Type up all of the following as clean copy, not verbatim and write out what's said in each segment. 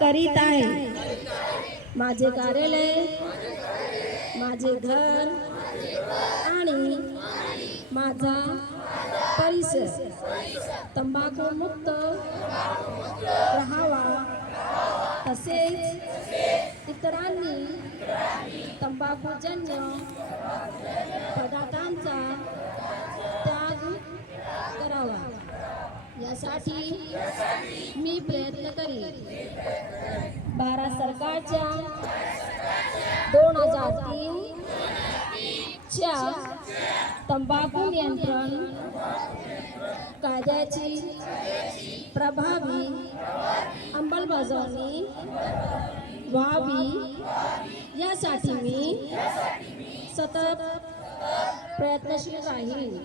करीत आहे। माझे कार्यालय, माझे घर आणि माझा परिसर तंबाखू मुक्त राहावा, तसेच इतरांनी तंबाखूजन्य पदार्थांचा त्याग करावा, यासाठी मी प्रयत्न करेन। भारत सरकारच्या 2003 च्या तंबाखू नियंत्रण कायद्याची प्रभावी अंमलबजावणी व्हावी, यासाठी मी सतत प्रयत्नशील राहीन।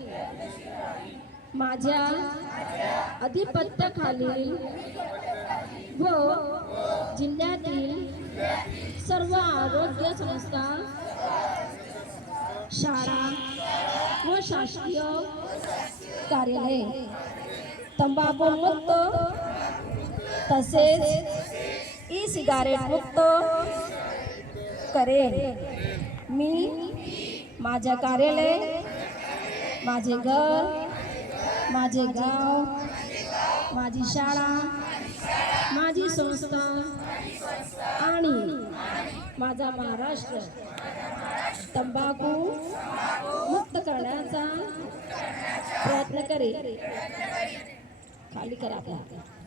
माझ्या अधिपत्याखालील व जिल्ह्यातील सर्व आरोग्य संस्था, शाळा व शासकीय कार्यालय तंबाखू मुक्त तसेच ई सिगारेट मुक्त करेन। मी माझे कार्यालय, माझे घर, माझे गाव, माझी शाळा, माझी संस्था आणि माझा महाराष्ट्र तंबाखू मुक्त करण्याचा प्रयत्न करेन। खाली करा।